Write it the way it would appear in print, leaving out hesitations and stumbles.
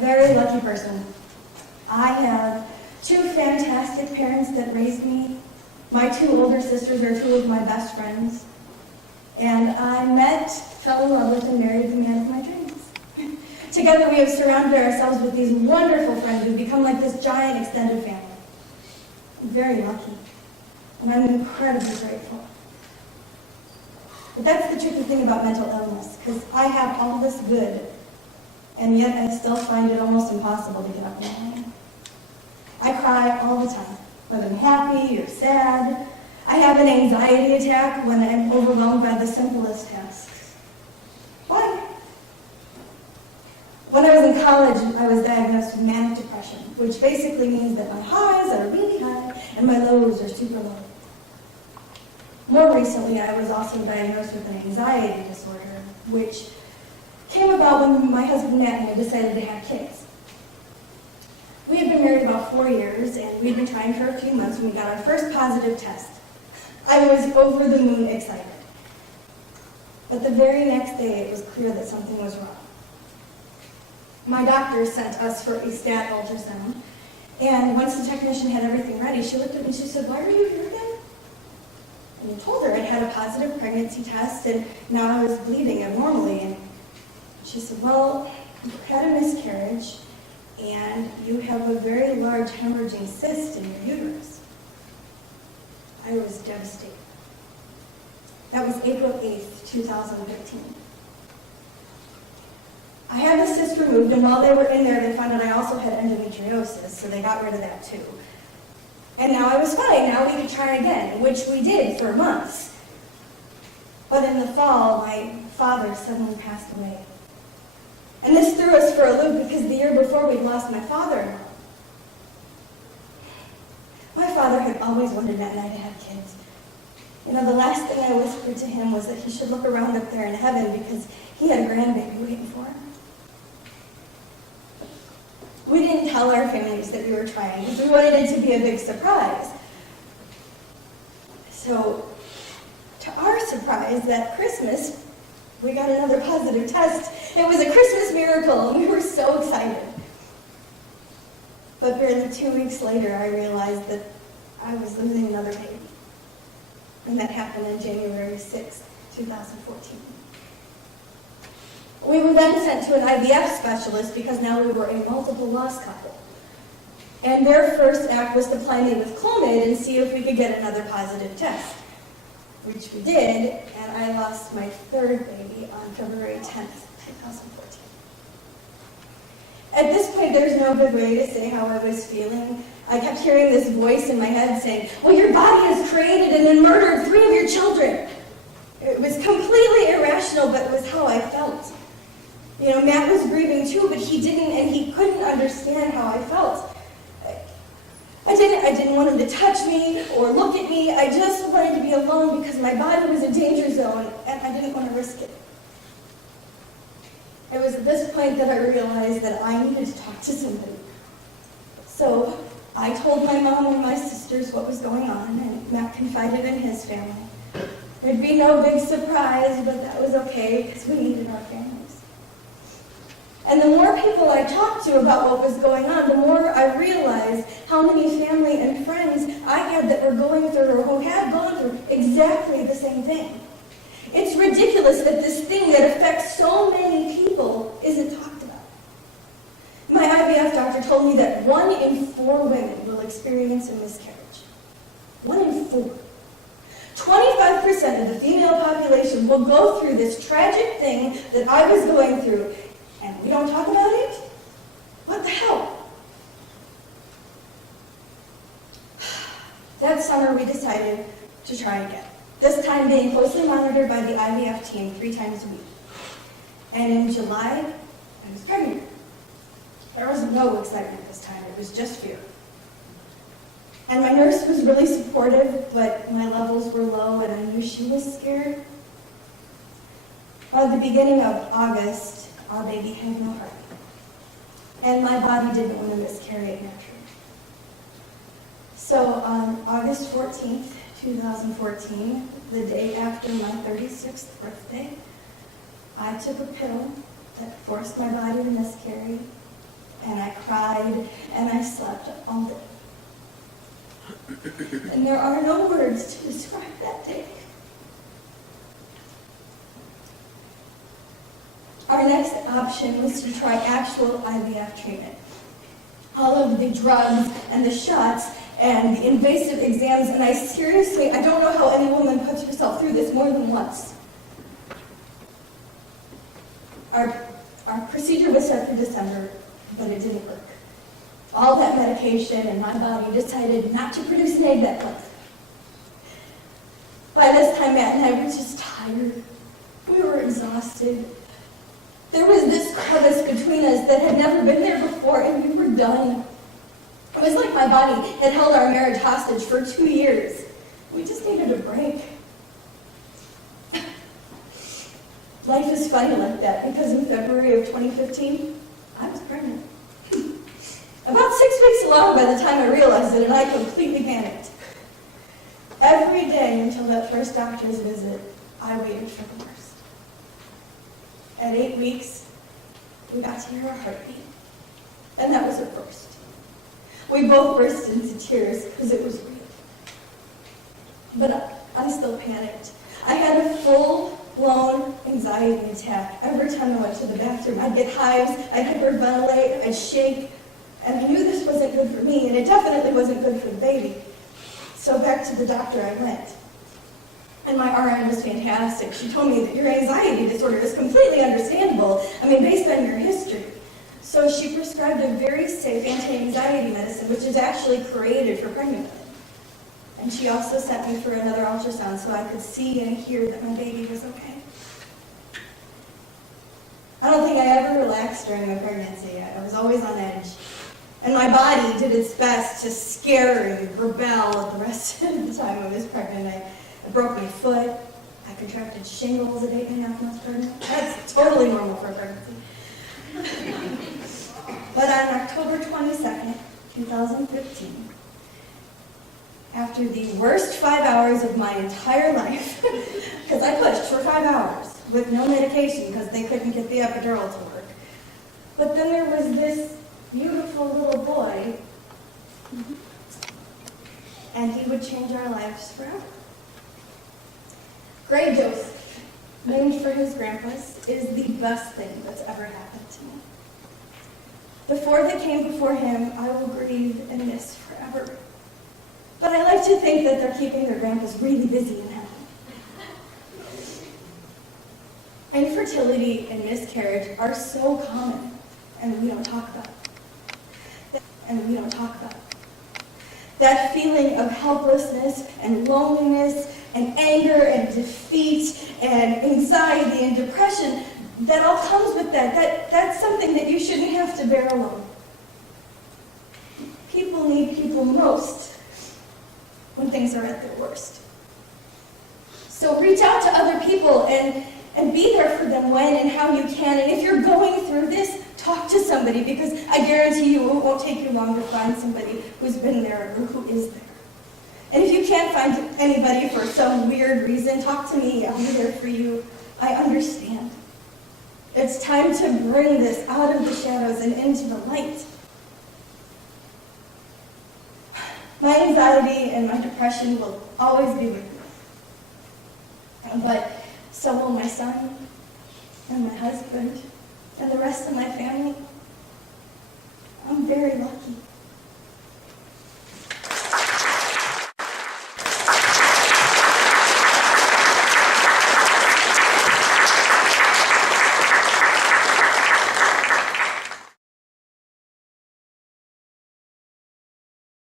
very lucky person. I have 2 fantastic parents that raised me. My 2 older sisters are 2 of my best friends. And I met, fell in love with, and married the man of my dreams. Together we have surrounded ourselves with these wonderful friends who've become like this giant extended family. I'm very lucky, and I'm incredibly grateful. But that's the tricky thing about mental illness, because I have all this good, and yet I still find it almost impossible to get up in the morning. I cry all the time, whether I'm happy or sad. I have an anxiety attack when I'm overwhelmed by the simplest tasks. Why? When I was in college, I was diagnosed with manic depression, which basically means that my highs are really high and my lows are super low. More recently, I was also diagnosed with an anxiety disorder, which came about when my husband Matt and I decided to have kids. We had been married about 4 years, and we'd been trying for a few months when we got our first positive test. I was over the moon excited. But the very next day, it was clear that something was wrong. My doctor sent us for a stat ultrasound, and once the technician had everything ready, she looked at me and she said, "Why are you here again?" And I told her I'd had a positive pregnancy test, and now I was bleeding abnormally. And she said, "Well, you had a miscarriage, and you have a very large hemorrhaging cyst in your uterus." I was devastated. That was April 8th, 2013. I had the cyst removed, and while they were in there, they found out I also had endometriosis, so they got rid of that too. And now I was fine. Now we could try again, which we did for months. But in the fall, my father suddenly passed away. And this threw us for a loop because the year before we'd lost my father-in-law. My father had always wanted Matt and I to have kids. You know, the last thing I whispered to him was that he should look around up there in heaven because he had a grandbaby waiting for him. We didn't tell our families that we were trying because we wanted it to be a big surprise. So, to our surprise, that Christmas, we got another positive test. It was a Christmas miracle, and we were so excited. But barely 2 weeks later, I realized that I was losing another baby. And that happened on January 6th, 2014. We were then sent to an IVF specialist because now we were a multiple loss couple. And their first act was to ply me with Clomid and see if we could get another positive test, which we did, and I lost my 3rd baby on February 10th, 2014. At this point, there's no good way to say how I was feeling. I kept hearing this voice in my head saying, "Well, your body has created and then murdered 3 of your children." It was completely irrational, but it was how I felt. You know, Matt was grieving too, but he didn't, and he couldn't understand how I felt. I didn't want him to touch me or look at me. I just wanted to be alone because my body was a danger zone, and I didn't want to risk it. It was at this point that I realized that I needed to talk to somebody. So I told my mom and my sisters what was going on, and Matt confided in his family. There'd be no big surprise, but that was okay because we needed our families. And the more people I talked to about what was going on, the more I realized how many family and friends I had that were going through or who had gone through exactly the same thing. It's ridiculous that this thing that affects so many people isn't talked about. My IVF doctor told me that 1 in 4 women will experience a miscarriage. 1 in 4. 25% of the female population will go through this tragic thing that I was going through, and we don't talk about it? What the hell? That summer we decided to try again. This time being closely monitored by the IVF team 3 times a week. And in July, I was pregnant. There was no excitement this time, it was just fear. And my nurse was really supportive, but my levels were low and I knew she was scared. By the beginning of August, our baby had no heart. And my body didn't want to miscarry it naturally. So on August 14th, 2014, the day after my 36th birthday, I took a pill that forced my body to miscarry, and I cried, and I slept all day. And there are no words to describe that day. Our next option was to try actual IVF treatment. All of the drugs and the shots and the invasive exams, and I don't know how any woman puts herself through this more than once. Our procedure was set for December, but it didn't work. All that medication, and my body decided not to produce an egg that month. By this time, Matt and I were just tired. We were exhausted. There was this crevice between us that had never been there before, and we were done. It was like my body had held our marriage hostage for 2 years. We just needed a break. Life is funny like that, because in February of 2015, I was pregnant. About 6 weeks along by the time I realized it, and I completely panicked. Every day until that first doctor's visit, I waited for the worst. At 8 weeks, we got to hear our heartbeat, and that was a first. We both burst into tears because it was real. But I still panicked. I had a full-blown anxiety attack every time I went to the bathroom. I'd get hives, I'd hyperventilate, I'd shake, and I knew this wasn't good for me, and it definitely wasn't good for the baby. So back to the doctor I went. And my RN was fantastic. She told me that your anxiety disorder is completely understandable, based on your history. So she prescribed a very safe anti-anxiety medicine, which is actually created for pregnant women. And she also sent me for another ultrasound so I could see and hear that my baby was okay. I don't think I ever relaxed during my pregnancy. I was always on edge. And my body did its best to scare and rebel the rest of the time I was pregnant. I broke my foot. I contracted shingles at 8.5 months pregnant. That's totally normal for a pregnancy. But on October 22nd, 2015, after the worst 5 hours of my entire life, because I pushed for 5 hours with no medication because they couldn't get the epidural to work. But then there was this beautiful little boy, and he would change our lives forever. Gray Joseph, named for his grandpa's, is the best thing that's ever happened to me. The four that came before him, I will grieve and miss forever. But I like to think that they're keeping their grandpas really busy in heaven. Infertility and miscarriage are so common, and we don't talk about it. That feeling of helplessness and loneliness and anger and defeat and anxiety and depression, that all comes with that's something that you shouldn't have to bear alone. People need people most when things are at their worst. So reach out to other people and be there for them when and how you can. And if you're going through this, talk to somebody, because I guarantee you it won't take you long to find somebody who's been there or who is there. And if you can't find anybody for some weird reason, talk to me. I'll be there for you. I understand. It's time to bring this out of the shadows and into the light. My anxiety and my depression will always be with me. But so will my son and my husband and the rest of my family. I'm very lucky.